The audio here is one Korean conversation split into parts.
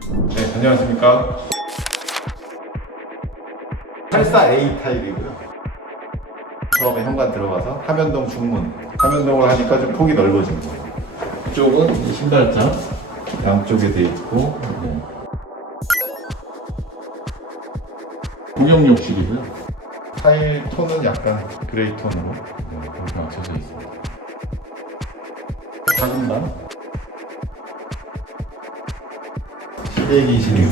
네, 안녕하십니까. 84A 타입이고요. 처음에 현관 들어가서 하면동 중문. 하면동을 하니까 좀 폭이 넓어진 거예요. 이쪽은 이 신발장 양쪽에 돼 있고 네. 공용 욕실이고요. 타일 톤은 약간 그레이 톤으로 네, 그렇게 맞춰져 있습니다. 작은 방 시대기실이고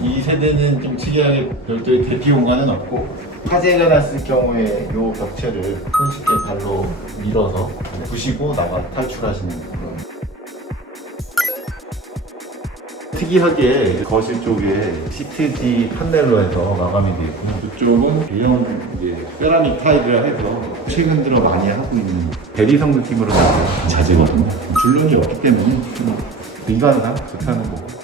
이 세대는 좀 특이하게 별도의 대피 공간은 없고 화재가 났을 경우에 이 벽체를 손쉽게 발로 밀어서 부시고 나가 탈출하시는 그런 특이하게 거실 쪽에 CTG 판넬로 해서 마감이 되어 있고 이쪽은 이런 이제 세라믹 타일이라 해서 최근 들어 많이 하고 있는 대리석 느낌으로 나온 자재거든요. 줄눈이 없기 때문에 좀 미관상 좋다는 거고 네.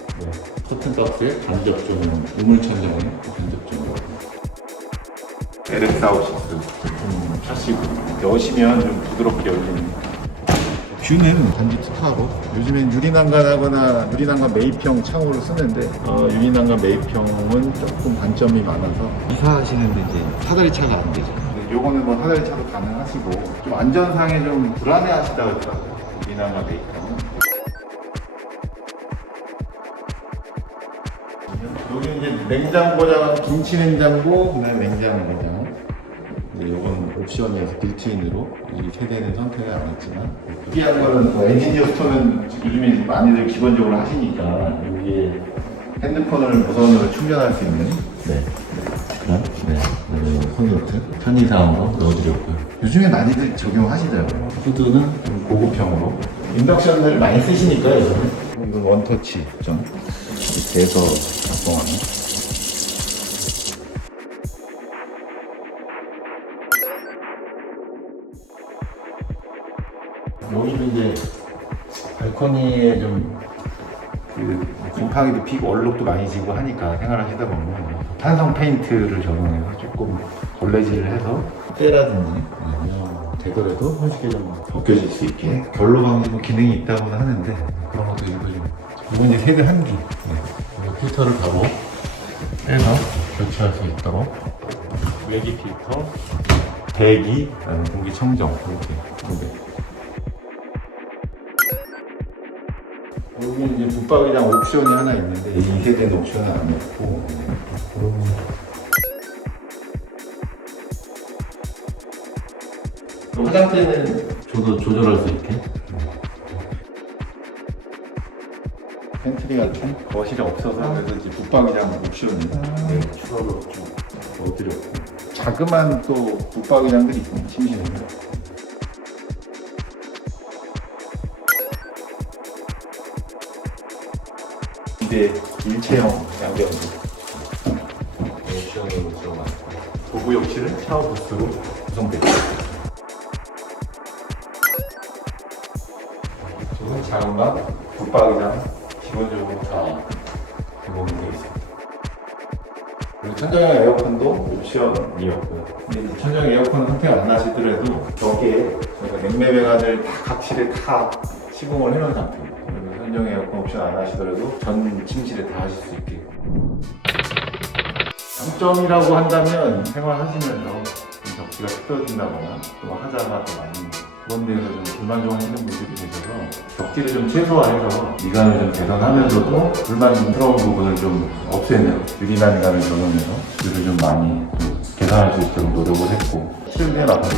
커튼 박스에 간접조명, 우물천장에 간접조명 에렉사우시스. 제품 샷시고. 여시면 좀 부드럽게 열리는. 뷰는 단지 투하고 요즘엔 유리난간하거나 유리난간 매입형 창호를 쓰는데 어, 유리난간 매입형은 조금 단점이 많아서. 이사하시는데 이제 사다리 차가 안 되죠. 근데 요거는 뭐 사다리 차도 가능하시고 좀 안전상에 좀 불안해하시다 그러더라고요. 유리난간 매입형 여기 이제 냉장고장 김치 냉장고 그다음에 냉장고장 이건 옵션이어서 빌트인으로 이 세대는 선택을 안 했지만 특이한 거는 뭐 엔지니어 스토어는 요즘에 많이들 기본적으로 하시니까 여기에 핸드폰을 무선으로 충전할 수 있는 네. 그런 네. 네. 콘노트 편의사항으로 넣어드렸고요. 요즘에 많이들 적용하시더라고요. 후드는 좀 고급형으로 인덕션을 많이 쓰시니까 요즘에 이건 원터치 좀 이렇게 해서 작동하는 여기도 이제 발코니에 좀그 곰팡이도 피고 얼룩도 많이 지고 하니까 생활하시다 보면 탄성 페인트를 적용해서 조금 걸레질을 해서 때라든지 아니면 되더라도 손쉽게 좀 벗겨질 수 있게 결로 방지 뭐 기능이 있다고는 하는데 그런 것도 일부 좀 이건 이제 세대 한기 네. 필터를 바로 빼서 교체할 수 있도록 외기 필터 그다음에 공기 청정 이렇게 네. 여기 이제 붙박이랑 옵션이 하나 있는데 이 세대는 옵션은 안 있고 화장대는 저도 조절할 수 있게 팬트리 같은 거실에 없어서 그래서 이제 붙박이랑 옵션을 네, 추가로 좀 넣어드렸고. 자그만 또 붙박이장들이 있고 침실인데 이대 일체형 양변기 옵션으로 들어간 도구 욕실은 샤워 부스로 있습니다. 저는 자음과 붙박이장 기본적으로 다 제공되어 있습니다. 그리고 천장형 에어컨도 옵션이었고요. 근데 이제 천장 에어컨 선택 안 하시더라도 벽에 저희가 냉매 배관을 다 각실에 다 시공을 해놓은 상태입니다. 그리고 천장 에어컨 옵션 안 하시더라도 전 침실에 다 하실 수 있게. 장점이라고 한다면 생활하시면서 좀 벽지가 뜯어진다거나 또 하자가 더 많이 그런 데서 좀 불만족하시는 분들이 계셔서 벽지를 좀 최소화해서 미관을 좀 개선하면서도 불만스러운 부분을 좀 없애는 유리난 미관을 적용해서 뷰를 좀 많이 좀 개선할 수 있도록 노력을 했고 실내 마감이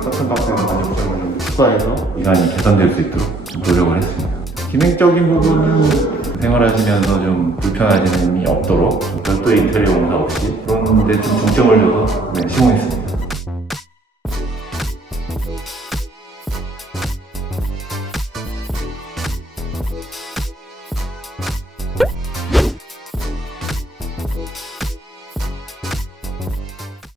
커튼 박스에서 간접적으로 좀 추가해서 미관이 개선될 수 있도록 좀 노력을 했습니다. 기능적인 부분은 생활하시면서 좀 불편하시는 점이 없도록 별도의 인테리어 공사 없이 그런 데좀 중점을 줘서 네, 시공했습니다.